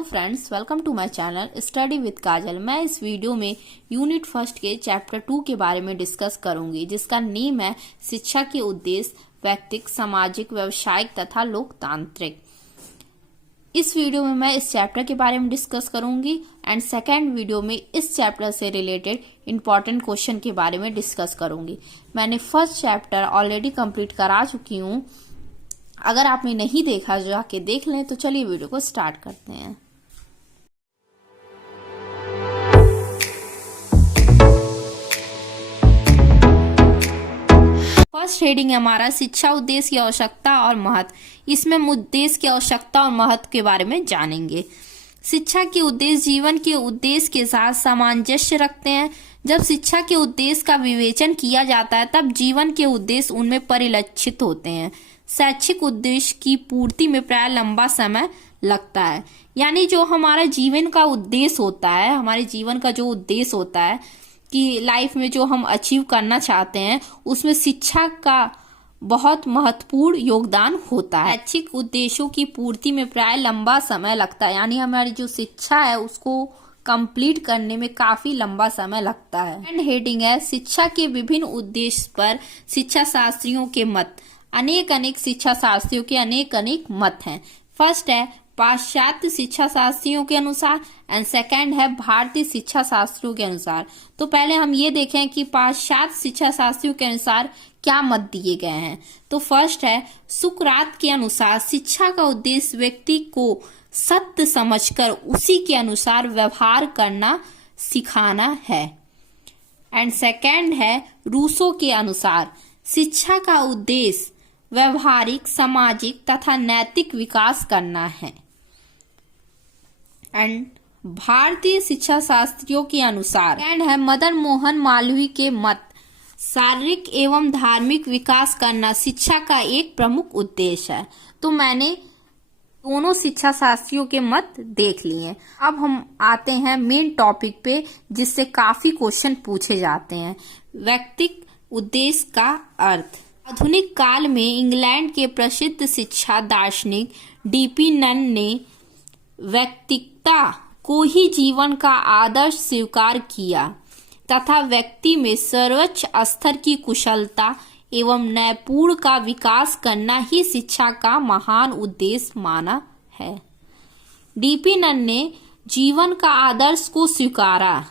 Hello friends, welcome to my channel study with Kajal. मैं इस video में यूनिट फर्स्ट के चैप्टर 2 के बारे में डिस्कस करूंगी, जिसका नेम है शिक्षा के उद्देश्य व्यक्तिक, सामाजिक, व्यावसायिक तथा लोकतांत्रिक। इस वीडियो में मैं इस चैप्टर के बारे में डिस्कस करूंगी एंड सेकेंड वीडियो में इस चैप्टर से रिलेटेड इंपॉर्टेंट क्वेश्चन के बारे में डिस्कस करूंगी। मैंने फर्स्ट चैप्टर ऑलरेडी कंप्लीट करा चुकी हूँ। अगर आपने नहीं देखा जाके देख लें। तो चलिए वीडियो को स्टार्ट करते हैं। फर्स्ट हेडिंग है हमारा शिक्षा उद्देश्य की आवश्यकता और महत्व। इसमें हम उद्देश्य की आवश्यकता और महत्व के बारे में जानेंगे। शिक्षा के उद्देश्य जीवन के उद्देश्य के साथ सामंजस्य रखते हैं। जब शिक्षा के उद्देश्य का विवेचन किया जाता है तब जीवन के उद्देश्य उनमें परिलक्षित होते हैं। शैक्षिक उद्देश्य की पूर्ति में प्राय लंबा समय लगता है। यानी जो हमारा जीवन का उद्देश्य होता है, हमारे जीवन का जो उद्देश्य होता है कि लाइफ में जो हम अचीव करना चाहते हैं, उसमें शिक्षा का बहुत महत्वपूर्ण योगदान होता है। शैक्षिक उद्देश्यों की पूर्ति में प्राय लंबा समय लगता है। यानी हमारी जो शिक्षा है उसको कंप्लीट करने में काफी लंबा समय लगता है। एंड हेडिंग है शिक्षा के विभिन्न उद्देश्य पर शिक्षा शास्त्रियों के मत। अनेक शिक्षा शास्त्रियों के अनेक मत हैं। फर्स्ट है पाश्चात्य शिक्षा शास्त्रियों के अनुसार एंड सेकंड है भारतीय शिक्षा शास्त्रियों के अनुसार। तो पहले हम ये देखें कि पाश्चात्य शिक्षा शास्त्रियों के अनुसार क्या मत दिए गए हैं। तो फर्स्ट है सुकरात के अनुसार शिक्षा का उद्देश्य व्यक्ति को सत्य समझकर उसी के अनुसार व्यवहार करना सिखाना है। एंड सेकंड है रूसो के अनुसार शिक्षा का उद्देश्य व्यवहारिक, सामाजिक तथा नैतिक विकास करना है। एंड भारतीय शिक्षा शास्त्रियों के अनुसार एंड है मदन मोहन मालवीय के मत शारीरिक एवं धार्मिक विकास करना शिक्षा का एक प्रमुख उद्देश्य है। तो मैंने दोनों शिक्षा शास्त्रियों के मत देख लिए। अब हम आते हैं मेन टॉपिक पे, जिससे काफी क्वेश्चन पूछे जाते हैं। व्यक्तिक उद्देश्य का अर्थ। आधुनिक काल में इंग्लैंड के प्रसिद्ध शिक्षा दार्शनिक डीपी नन ने व्यक्तिकता को ही जीवन का आदर्श स्वीकार किया तथा व्यक्ति में सर्वोच्च स्तर की कुशलता एवं नैपुण्य का विकास करना ही शिक्षा का महान उद्देश्य माना है। डीपी नन ने जीवन का आदर्श को स्वीकारा।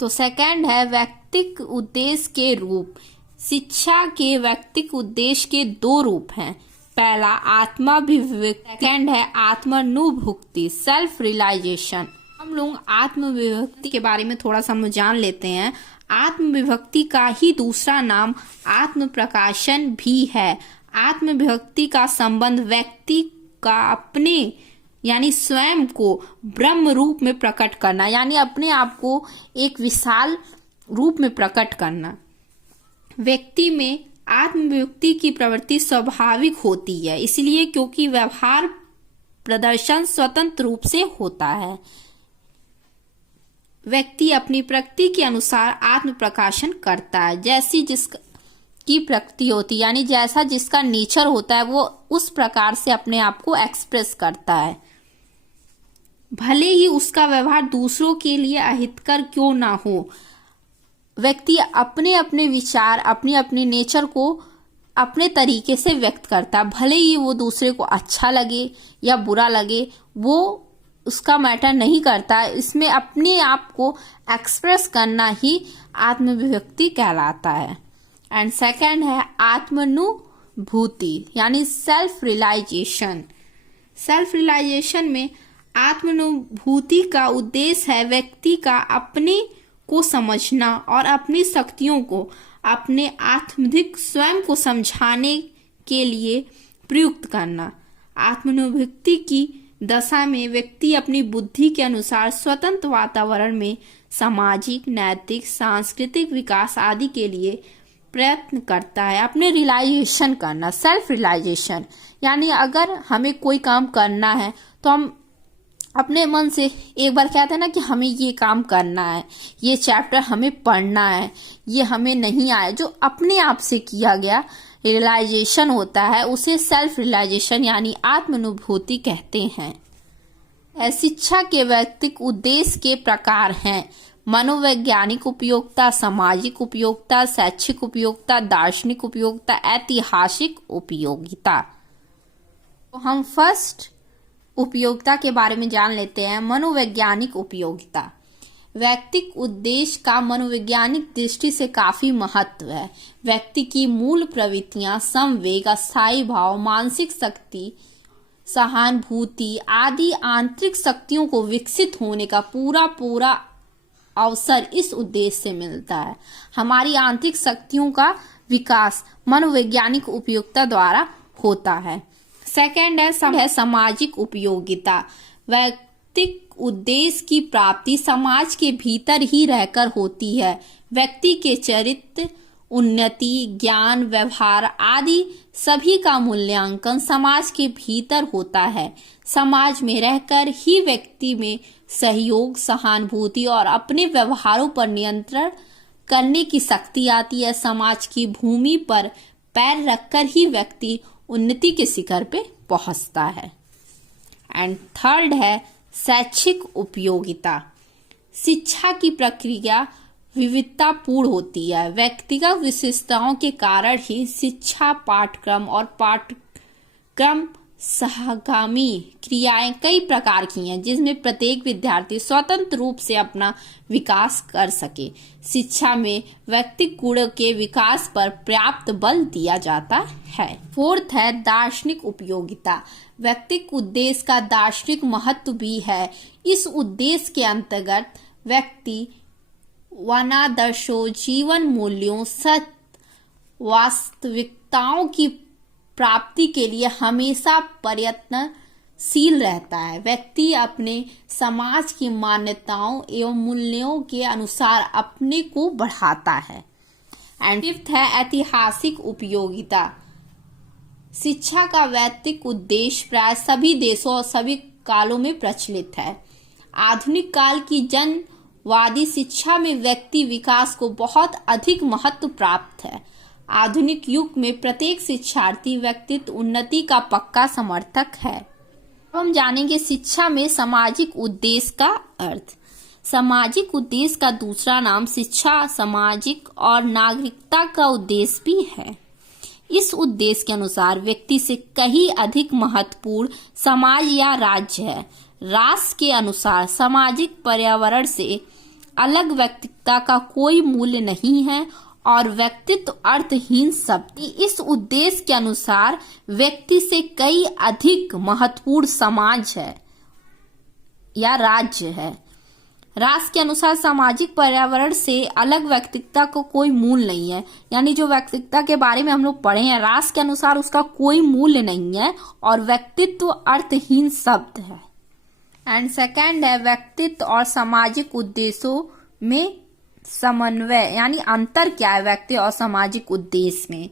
तो सेकंड है व्यक्तिक उद्देश्य के रूप। शिक्षा के व्यक्तिक उद्देश्य के दो रूप हैं। पहला आत्माभिव्यक्ति, सेकंड है आत्मानुभूति, सेल्फ रियलाइजेशन। हम लोग आत्मविभक्ति के बारे में थोड़ा सा हम जान लेते हैं। आत्मविभक्ति का ही दूसरा नाम आत्म प्रकाशन भी है। आत्मविभक्ति का संबंध व्यक्ति का अपने यानी स्वयं को ब्रह्म रूप में प्रकट करना, यानी अपने आप को एक विशाल रूप में प्रकट करना। व्यक्ति में आत्मविभक्ति की प्रवृत्ति स्वाभाविक होती है, इसलिए क्योंकि व्यवहार प्रदर्शन स्वतंत्र रूप से होता है। व्यक्ति अपनी प्रकृति के अनुसार आत्म प्रकाशन करता है। जैसी जिसकी प्रकृति होती है, यानी जैसा जिसका नेचर होता है, वो उस प्रकार से अपने आप को एक्सप्रेस करता है। भले ही उसका व्यवहार दूसरों के लिए अहितकर क्यों ना हो, व्यक्ति अपने अपने विचार, अपने अपने नेचर को अपने तरीके से व्यक्त करता है। भले ही वो दूसरे को अच्छा लगे या बुरा लगे, वो उसका मैटर नहीं करता। इसमें अपने आप को एक्सप्रेस करना ही आत्मविभक्ति कहलाता है। एंड सेकंड है आत्मानुभूति, यानी सेल्फ रियलाइजेशन। सेल्फ रियलाइजेशन में आत्मानुभूति का उद्देश्य है व्यक्ति का अपने को समझना और अपनी शक्तियों को अपने आत्मधिक स्वयं को समझाने के लिए प्रयुक्त करना। आत्मानुभूति की दशा में व्यक्ति अपनी बुद्धि के अनुसार स्वतंत्र वातावरण में सामाजिक, नैतिक, सांस्कृतिक विकास आदि के लिए प्रयत्न करता है। अपने रियलाइजेशन करना, सेल्फ रियलाइजेशन, यानी अगर हमें कोई काम करना है तो हम अपने मन से एक बार कहते हैं ना कि हमें ये काम करना है, ये चैप्टर हमें पढ़ना है, ये हमें नहीं आया, जो अपने आप से किया गया रियलाइजेशन होता है, उसे सेल्फ रियलाइजेशन यानी आत्मानुभूति कहते हैं। शिक्षा के वैयक्तिक उद्देश्य के प्रकार हैं मनोवैज्ञानिक उपयोगिता, सामाजिक उपयोगिता, शैक्षिक उपयोगिता, दार्शनिक उपयोगिता, ऐतिहासिक उपयोगिता। तो हम फर्स्ट उपयोगिता के बारे में जान लेते हैं, मनोवैज्ञानिक उपयोगिता। वैयक्तिक उद्देश्य का मनोवैज्ञानिक दृष्टि से काफी महत्व है। व्यक्ति की मूल प्रवृत्तियां, संवेग, अस्थायी भाव, मानसिक शक्ति, सहानुभूति आदि आंतरिक शक्तियों को विकसित होने का पूरा अवसर इस उद्देश्य से मिलता है। हमारी आंतरिक शक्तियों का विकास मनोवैज्ञानिक उपयोगिता द्वारा होता है। सेकंड है सामाजिक उपयोगिता। वैयक्तिक उद्देश्य की प्राप्ति समाज के भीतर ही रहकर होती है। व्यक्ति के चरित्र, उन्नति, ज्ञान, व्यवहार आदि सभी का मूल्यांकन समाज के भीतर होता है। समाज में रहकर ही व्यक्ति में सहयोग, सहानुभूति और अपने व्यवहारों पर नियंत्रण करने की शक्ति आती है। समाज की भूमि पर पैर रखकर ही व्यक्ति उन्नति के शिखर पे पहुंचता है। एंड थर्ड है शैक्षिक उपयोगिता। शिक्षा की प्रक्रिया विविधतापूर्ण होती है। व्यक्तिगत विशेषताओं के कारण ही शिक्षा पाठ्यक्रम और पाठ्यक्रम सहगामी क्रियाएं कई प्रकार की हैं, जिसमें प्रत्येक विद्यार्थी स्वतंत्र रूप से अपना विकास कर सके। शिक्षा में व्यक्तिगत गुणों के विकास पर पर्याप्त बल दिया जाता है। फोर्थ है दार्शनिक उपयोगिता। व्यक्तिगत उद्देश्य का दार्शनिक महत्व भी है। इस उद्देश्य के अंतर्गत व्यक्ति वनादर्शों, जीवन मूल्यों, सत्य, वास्तविकताओं की प्राप्ति के लिए हमेशा प्रयत्नशील रहता है। व्यक्ति अपने समाज की मान्यताओं एवं मूल्यों के अनुसार अपने को बढ़ाता है। एंड फिफ्थ है ऐतिहासिक उपयोगिता। शिक्षा का वैयक्तिक उद्देश्य प्राय सभी देशों और सभी कालों में प्रचलित है। आधुनिक काल की जनवादी शिक्षा में व्यक्ति विकास को बहुत अधिक महत्व प्राप्त है। आधुनिक युग में प्रत्येक शिक्षार्थी व्यक्तित्व उन्नति का पक्का समर्थक है। अब हम जानेंगे शिक्षा में सामाजिक उद्देश्य का अर्थ। सामाजिक उद्देश्य का दूसरा नाम शिक्षा, सामाजिक और नागरिकता का उद्देश्य भी है। इस उद्देश्य के अनुसार व्यक्ति से कहीं अधिक महत्वपूर्ण समाज या राज्य है। राष्ट्र के अनुसार सामाजिक पर्यावरण से अलग व्यक्तित्व का कोई मूल्य नहीं है और व्यक्तित्व अर्थहीन शब्द। इस उद्देश्य के अनुसार व्यक्ति से कई अधिक महत्वपूर्ण समाज है या राज्य है। राष्ट्र के अनुसार सामाजिक पर्यावरण से अलग व्यक्तित्व को कोई मूल्य नहीं है। यानी जो व्यक्तित्व के बारे में हम लोग पढ़े हैं, राष्ट्र के अनुसार उसका कोई मूल्य नहीं है और व्यक्तित्व अर्थहीन शब्द है। एंड सेकंड है व्यक्तित्व और सामाजिक उद्देश्यों में समन्वय, यानी अंतर क्या है व्यक्ति और सामाजिक उद्देश्य में।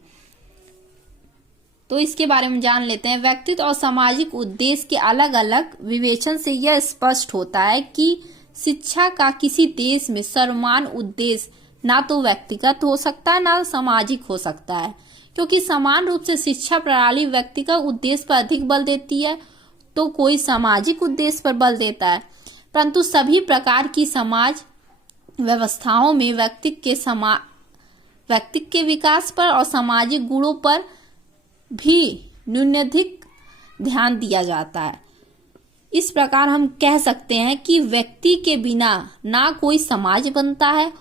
तो इसके बारे में जान लेते हैं। व्यक्तित्व और सामाजिक उद्देश्य के अलग अलग विवेचन से यह स्पष्ट होता है कि शिक्षा का किसी देश में सर्वमान्य उद्देश्य ना तो व्यक्तिगत हो सकता है ना सामाजिक हो सकता है, क्योंकि समान रूप से शिक्षा प्रणाली व्यक्तिगत उद्देश्य पर अधिक बल देती है तो कोई सामाजिक उद्देश्य पर बल देता है। परंतु सभी प्रकार की समाज व्यवस्थाओं में व्यक्तित्व के विकास पर और सामाजिक गुणों पर भी न्यूनाधिक ध्यान दिया जाता है। इस प्रकार हम कह सकते हैं कि व्यक्ति के बिना ना कोई समाज बनता है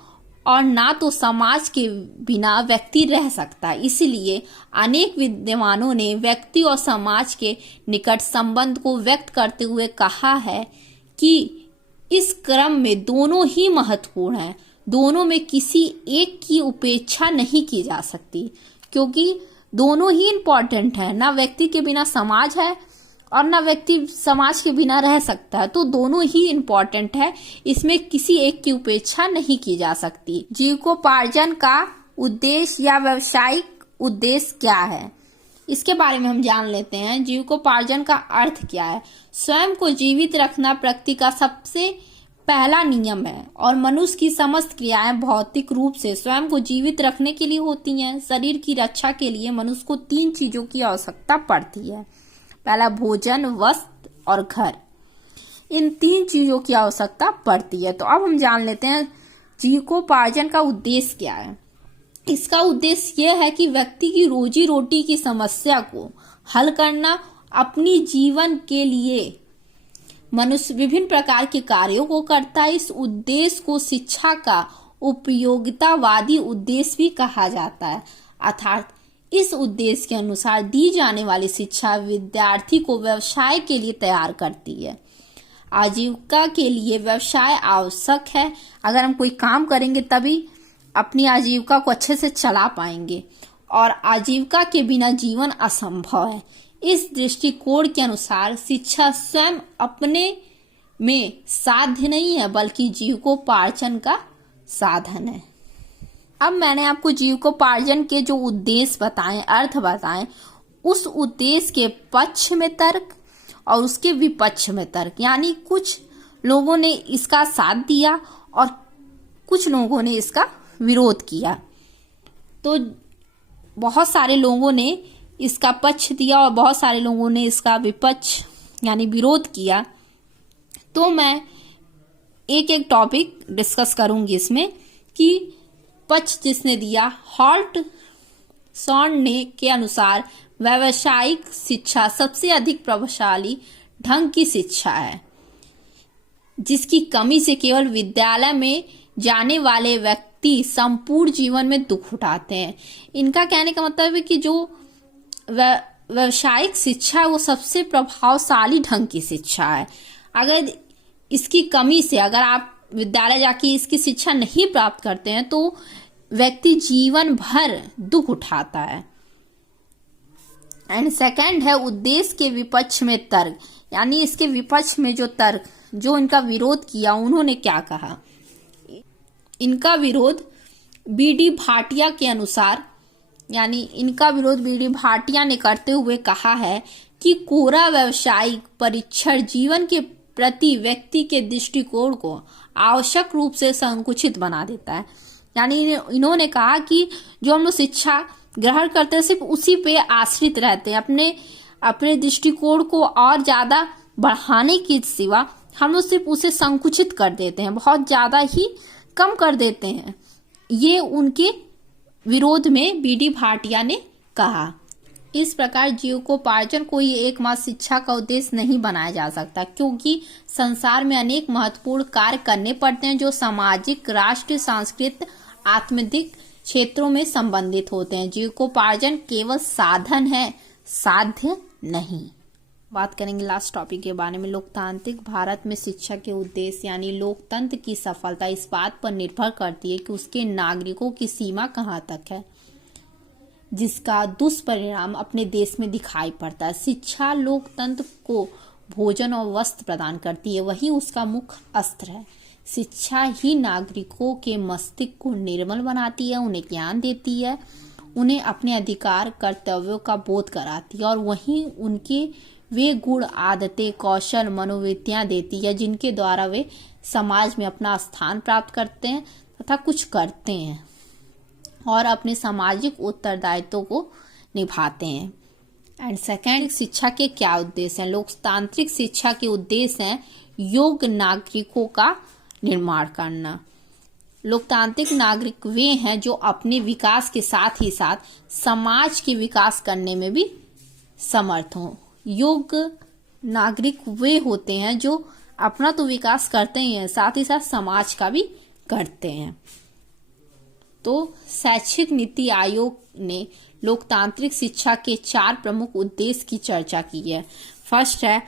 और ना तो समाज के बिना व्यक्ति रह सकता है। इसलिए अनेक विद्वानों ने व्यक्ति और समाज के निकट संबंध को व्यक्त करते हुए कहा है कि इस क्रम में दोनों ही महत्वपूर्ण हैं। दोनों में किसी एक की उपेक्षा नहीं की जा सकती, क्योंकि दोनों ही इम्पोर्टेंट है। ना व्यक्ति के बिना समाज है और ना व्यक्ति समाज के बिना रह सकता है, तो दोनों ही इम्पोर्टेंट है। इसमें किसी एक की उपेक्षा नहीं की जा सकती। जीविकोपार्जन का उद्देश्य या व्यावसायिक उद्देश्य क्या है, इसके बारे में हम जान लेते हैं। जीविकोपार्जन का अर्थ क्या है। स्वयं को जीवित रखना प्रकृति का सबसे पहला नियम है और मनुष्य की समस्त क्रियाएं भौतिक रूप से स्वयं को जीवित रखने के लिए होती हैं। शरीर की रक्षा के लिए मनुष्य को 3 चीजों की आवश्यकता पड़ती है। पहला भोजन, वस्त्र और घर। इन 3 चीजों की आवश्यकता पड़ती है। तो अब हम जान लेते हैं जीविकोपार्जन का उद्देश्य क्या है। इसका उद्देश्य यह है कि व्यक्ति की रोजी रोटी की समस्या को हल करना, अपनी जीवन के लिए मनुष्य विभिन्न प्रकार के कार्यों को करता है। इस उद्देश्य को शिक्षा का उपयोगितावादी उद्देश्य भी कहा जाता है, अर्थात इस उद्देश्य के अनुसार दी जाने वाली शिक्षा विद्यार्थी को व्यवसाय के लिए तैयार करती है। आजीविका के लिए व्यवसाय आवश्यक है। अगर हम कोई काम करेंगे तभी अपनी आजीविका को अच्छे से चला पाएंगे, और आजीविका के बिना जीवन असंभव है। इस दृष्टिकोण के अनुसार शिक्षा स्वयं अपने में साध्य नहीं है, बल्कि जीविकोपार्जन का साधन है। अब मैंने आपको जीविकोपार्जन के जो उद्देश्य बताए, अर्थ बताए, उस उद्देश्य के पक्ष में तर्क और उसके विपक्ष में तर्क, यानी कुछ लोगों ने इसका साथ दिया और कुछ लोगों ने इसका विरोध किया। तो बहुत सारे लोगों ने इसका पक्ष दिया और बहुत सारे लोगों ने इसका विपक्ष यानी विरोध किया। तो मैं एक एक टॉपिक डिस्कस करूंगी इसमें कि पक्ष जिसने दिया, हॉल्ट सॉन ने के अनुसार व्यावसायिक शिक्षा सबसे अधिक प्रभावशाली ढंग की शिक्षा है, जिसकी कमी से केवल विद्यालय में जाने वाले व्यक्ति संपूर्ण जीवन में दुख उठाते हैं। इनका कहने का मतलब है कि जो व्यावसायिक शिक्षा है वो सबसे प्रभावशाली ढंग की शिक्षा है। अगर इसकी कमी से अगर आप विद्यालय जाके इसकी शिक्षा नहीं प्राप्त करते हैं तो व्यक्ति जीवन भर दुख उठाता है। एंड सेकंड है उद्देश्य के विपक्ष में तर्क, यानी इसके विपक्ष में जो तर्क, जो इनका विरोध किया, उन्होंने क्या कहा। इनका विरोध बीडी भाटिया के अनुसार, यानी इनका विरोध बीडी भाटिया ने करते हुए कहा है कि कोरा व्यावसायिक परीक्षण जीवन के प्रति व्यक्ति के दृष्टिकोण को आवश्यक रूप से संकुचित बना देता है। यानी इन्होंने कहा कि जो हम लोग शिक्षा ग्रहण करते हैं सिर्फ उसी पे आश्रित रहते हैं, अपने दृष्टिकोण को और ज्यादा बढ़ाने की सिवा हम लोग सिर्फ उसे संकुचित कर देते हैं, बहुत ज्यादा ही कम कर देते हैं। ये उनके विरोध में बीडी भाटिया ने कहा। इस प्रकार जीविकोपार्जन को ये एकमात्र शिक्षा का उद्देश्य नहीं बनाया जा सकता, क्योंकि संसार में अनेक महत्वपूर्ण कार्य करने पड़ते हैं जो सामाजिक, राष्ट्रीय, सांस्कृतिक, आत्मिक क्षेत्रों में संबंधित होते हैं। जीविकोपार्जन केवल साधन है, साध्य नहीं। बात करेंगे लास्ट टॉपिक के बारे में, लोकतांत्रिक भारत में शिक्षा के उद्देश्य, यानी लोकतंत्र की सफलता इस बात पर निर्भर करती है कि उसके नागरिकों की सीमा कहाँ तक है, जिसका दुष्परिणाम अपने देश में दिखाई पड़ता है। शिक्षा लोकतंत्र को भोजन और वस्त्र प्रदान करती है, वही उसका मुख्य अस्त्र है। शिक्षा ही नागरिकों के मस्तिष्क को निर्मल बनाती है, उन्हें ज्ञान देती है, उन्हें अपने अधिकार कर्तव्यों का बोध कराती है और वहीं उनके वे गुण, आदतें, कौशल, मनोवृत्तियां देती है जिनके द्वारा वे समाज में अपना स्थान प्राप्त करते हैं तथा कुछ करते हैं और अपने सामाजिक उत्तरदायित्वों को निभाते हैं। एंड सेकेंड, शिक्षा के क्या उद्देश्य हैं। लोकतांत्रिक शिक्षा के उद्देश्य हैं योग्य नागरिकों का निर्माण करना। लोकतांत्रिक नागरिक वे हैं जो अपने विकास के साथ ही साथ समाज के विकास करने में भी समर्थ हों। योग्य नागरिक वे होते हैं जो अपना तो विकास करते ही हैं, साथ ही साथ समाज का भी करते हैं। तो शैक्षिक नीति आयोग ने लोकतांत्रिक शिक्षा के 4 प्रमुख उद्देश्य की चर्चा की है। फर्स्ट है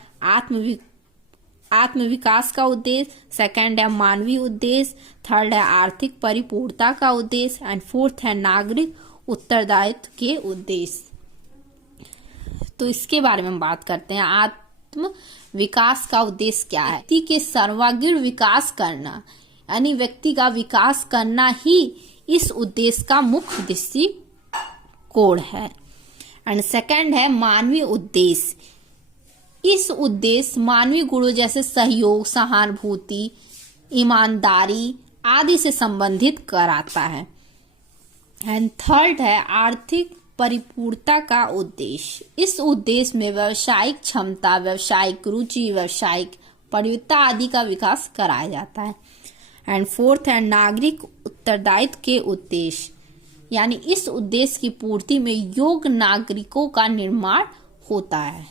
आत्म विकास का उद्देश्य, सेकंड है मानवीय उद्देश्य, थर्ड है आर्थिक परिपूर्णता का उद्देश्य एंड फोर्थ है नागरिक उत्तरदायित्व के उद्देश्य। तो इसके बारे में हम बात करते हैं। आत्म विकास का उद्देश्य क्या है। व्यक्ति के सर्वांगीण विकास करना, यानी व्यक्ति का विकास करना ही इस उद्देश्य का मुख्य दृष्टिकोण है। एंड सेकंड है मानवीय उद्देश्य। इस उद्देश्य मानवीय गुणों जैसे सहयोग, सहानुभूति, ईमानदारी आदि से संबंधित कराता है। एंड थर्ड है आर्थिक परिपूर्णता का उद्देश्य। इस उद्देश्य में व्यावसायिक क्षमता, व्यावसायिक रुचि, व्यावसायिक परिविता आदि का विकास कराया जाता है। एंड फोर्थ है नागरिक उत्तरदायित्व के उद्देश्य, यानी इस उद्देश्य की पूर्ति में योग्य नागरिकों का निर्माण होता है।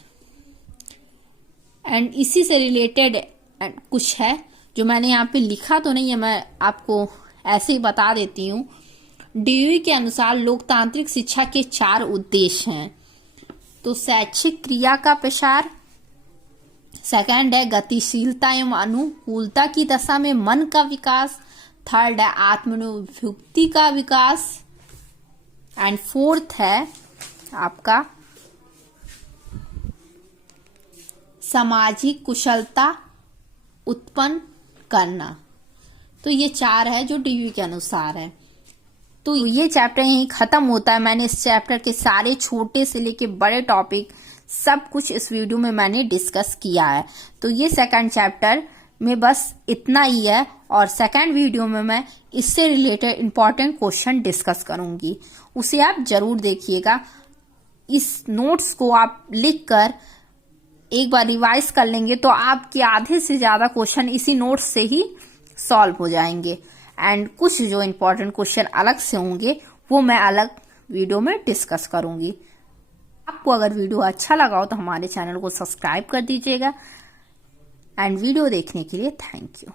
एंड इसी से रिलेटेड कुछ है जो मैंने यहाँ पे लिखा तो नहीं है, मैं आपको ऐसे ही बता देती हूँ। डीयू के अनुसार लोकतांत्रिक शिक्षा के 4 उद्देश्य हैं। तो शैक्षिक क्रिया का प्रसार, सेकंड है गतिशीलता एवं अनुकूलता की दशा में मन का विकास, थर्ड है आत्मानुभूति का विकास, एंड फोर्थ है आपका सामाजिक कुशलता उत्पन्न करना। तो ये 4 है जो डीयू के अनुसार है। तो ये चैप्टर यहीं खत्म होता है। मैंने इस चैप्टर के सारे छोटे से लेके बड़े टॉपिक सब कुछ इस वीडियो में मैंने डिस्कस किया है। तो ये सेकंड चैप्टर में बस इतना ही है, और सेकंड वीडियो में मैं इससे रिलेटेड इंपॉर्टेंट क्वेश्चन डिस्कस करूंगी, उसे आप जरूर देखिएगा। इस नोट्स को आप लिखकर एक बार रिवाइज कर लेंगे तो आपके आधे से ज्यादा क्वेश्चन इसी नोट्स से ही सॉल्व हो जाएंगे। एंड कुछ जो इंपॉर्टेंट क्वेश्चन अलग से होंगे वो मैं अलग वीडियो में डिस्कस करूंगी। आपको अगर वीडियो अच्छा लगा हो तो हमारे चैनल को सब्सक्राइब कर दीजिएगा। एंड वीडियो देखने के लिए थैंक यू।